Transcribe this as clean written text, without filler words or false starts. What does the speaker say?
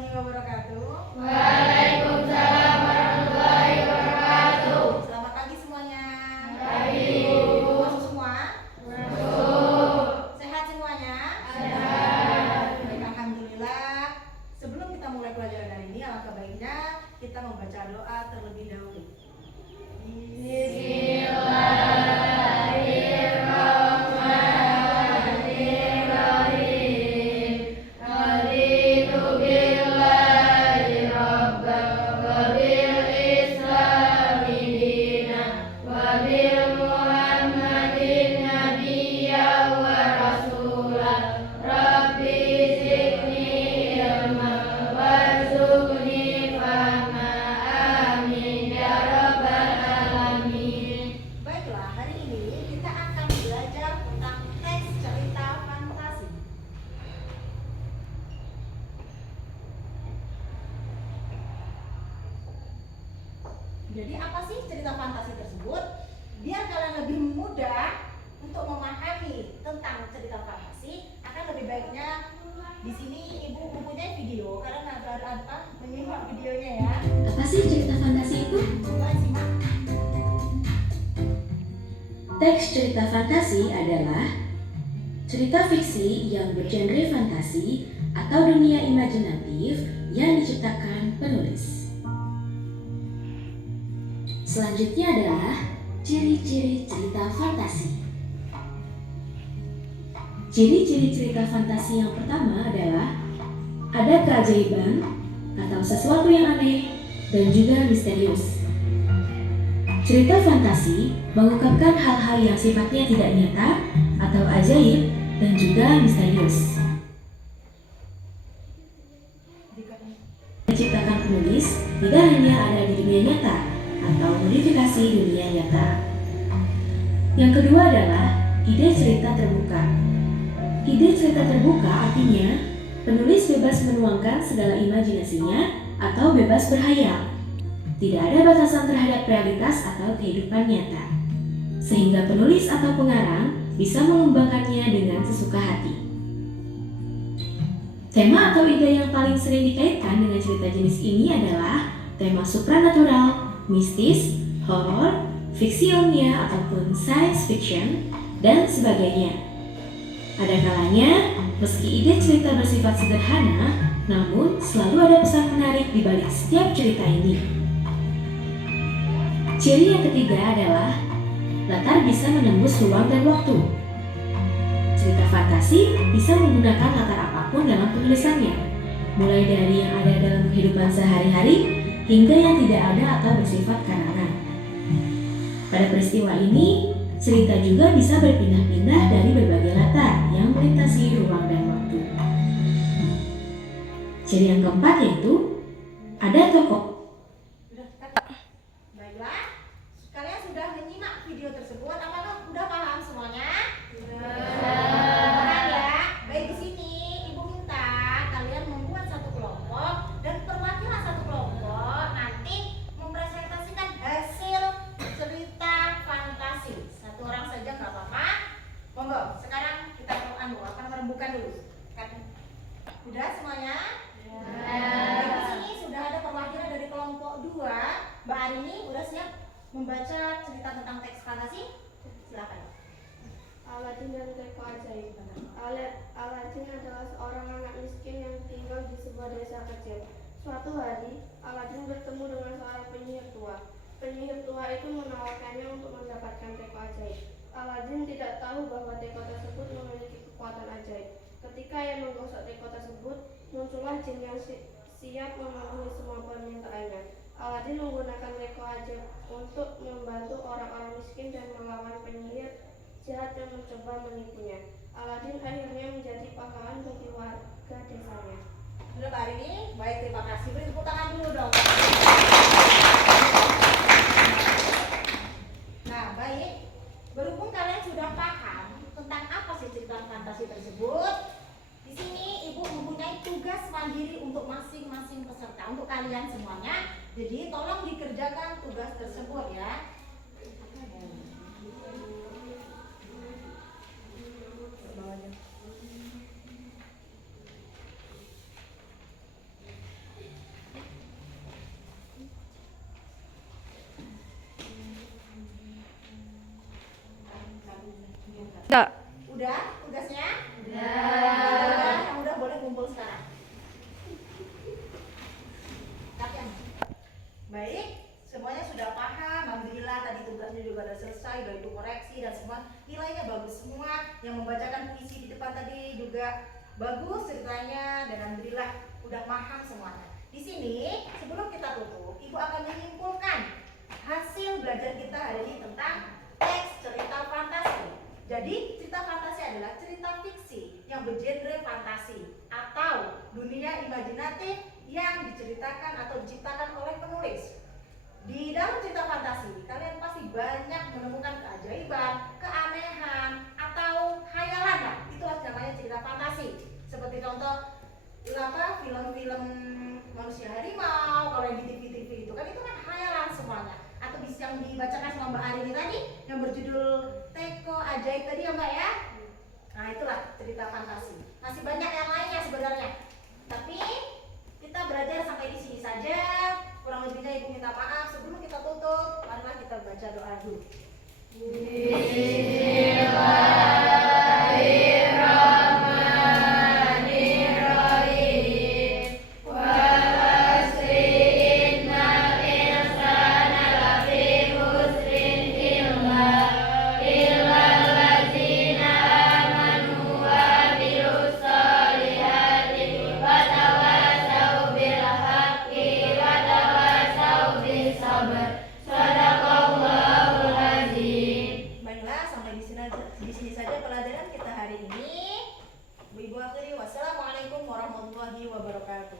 warahmatullahi wabarakatuh. Waalaikumsalam warahmatullahi wabarakatuh. Selamat pagi semuanya. Pagi. Masuk semua? Masuk. Sehat semuanya? Sehat. Baik, alhamdulillah. Sebelum kita mulai pelajaran hari ini, alangkah baiknya kita membaca doa terlebih dahulu. Baiklah, hari ini kita akan belajar tentang teks cerita fantasi. Jadi apa sih cerita fantasi tersebut? Biar kalian lebih mudah untuk memahami tentang cerita fantasi, akan lebih baiknya di sini ibu mempunyai video karena ada menyimak videonya ya. Apa sih cerita fantasi itu? Coba simak. Teks cerita fantasi adalah cerita fiksi yang bergenre fantasi atau dunia imajinatif yang diciptakan penulis. Selanjutnya adalah ciri-ciri cerita fantasi. Ciri-ciri cerita fantasi yang pertama adalah ada keajaiban atau sesuatu yang aneh dan juga misterius. Cerita fantasi mengungkapkan hal-hal yang sifatnya tidak nyata atau ajaib dan juga misterius. Diciptakan penulis tidak hanya ada di dunia nyata atau modifikasi dunia nyata. Yang kedua adalah ide cerita terbuka. Ide cerita terbuka artinya penulis bebas menuangkan segala imajinasinya atau bebas berhayal. Tidak ada batasan terhadap realitas atau kehidupan nyata, sehingga penulis atau pengarang bisa mengembangkannya dengan sesuka hati. Tema atau ide yang paling sering dikaitkan dengan cerita jenis ini adalah tema supranatural, mistis, horor, fiksi ilmiah ataupun science fiction, dan sebagainya. Ada kalanya, meski ide cerita bersifat sederhana, namun selalu ada pesan menarik di balik setiap cerita ini. Ciri yang ketiga adalah latar bisa menembus ruang dan waktu. Cerita fantasi bisa menggunakan latar apapun dalam penulisannya, mulai dari yang ada dalam kehidupan sehari-hari hingga yang tidak ada atau bersifat karangan. Pada peristiwa ini, cerita juga bisa berpindah-pindah dari berbagai latar yang melintasi ruang dan waktu. Ciri yang keempat yaitu ada tokoh. Baiklah, kalian sudah menyimak video tersebut. Apakah sudah paham semuanya? Paham ya? Baik, di sini ibu minta kalian membuat satu kelompok dan perwakilan satu kelompok nanti mempresentasikan hasil cerita fantasi. Satu orang saja nggak apa-apa. Monggo, sekarang kita akan merembukan dulu. Sudah semuanya? Baik, di sini sudah ada perwakilan dari kelompok 2. Mbak Arini udah siap membaca cerita tentang teks fantasi? Silakan. Aladin dan Teko Ajaib. Aladin adalah seorang anak miskin yang tinggal di sebuah desa kecil. Suatu hari, Aladin bertemu dengan seorang penyihir tua. Penyihir tua itu menawarkannya untuk mendapatkan teko ajaib. Aladin tidak tahu bahwa teko tersebut memiliki kekuatan ajaib. Ketika ia menggosok teko tersebut, muncullah jin yang siap memenuhi semua permintaannya. Aladin menggunakan teko ajaib untuk membantu orang-orang miskin dan melawan penyihir jahat yang mencoba menipunya. Aladin akhirnya menjadi pahlawan bagi warga desanya. Sudah Mbak Arini? Baik, terima kasih. Beri tepuk tangan dulu dong. Nah, baik. Berhubung kalian sudah paham tentang apa sih cerita fantasi tersebut, di sini ibu mempunyai tugas mandiri untuk masing-masing peserta, untuk kalian semuanya. Jadi tolong dikerjakan tugas tersebut ya. Udah tugasnya? Udah. Yang udah boleh kumpul sekarang. Kalian. Baik, semuanya sudah paham. Alhamdulillah tadi tugasnya juga sudah selesai, baik itu koreksi dan semua nilainya bagus semua. Yang membacakan puisi di depan tadi juga bagus ceritanya dan alhamdulillah udah paham semuanya. Di sini sebelum kita tutup, Ibu akan menyimpulkan hasil belajar kita hari ini tentang teks cerita fantasi. Jadi cerita fantasi adalah cerita fiksi yang bergenre fantasi atau dunia imajinatif yang diceritakan atau diciptakan oleh penulis. Di dalam cerita fantasi, kalian pasti banyak menemukan keajaiban, keanehan, atau khayalan lah. Itulah namanya cerita fantasi. Seperti contoh film-film manusia harimau, kalau yang di TV-TV itu kan khayalan semuanya. Atau bisa yang dibacakan sama Mbak Arini tadi yang berjudul Teko Ajaib tadi ya Mbak ya. Nah itulah cerita fantasi. Masih banyak yang lainnya sebenarnya. Tapi kita belajar sampai di sini saja. Kurang lebihnya Ibu minta maaf. Sebelum kita tutup, marilah kita baca doa dulu. Baiklah, sampai di sini saja pelajaran kita hari ini. Ibu akhiri, wassalamualaikum warahmatullahi wabarakatuh.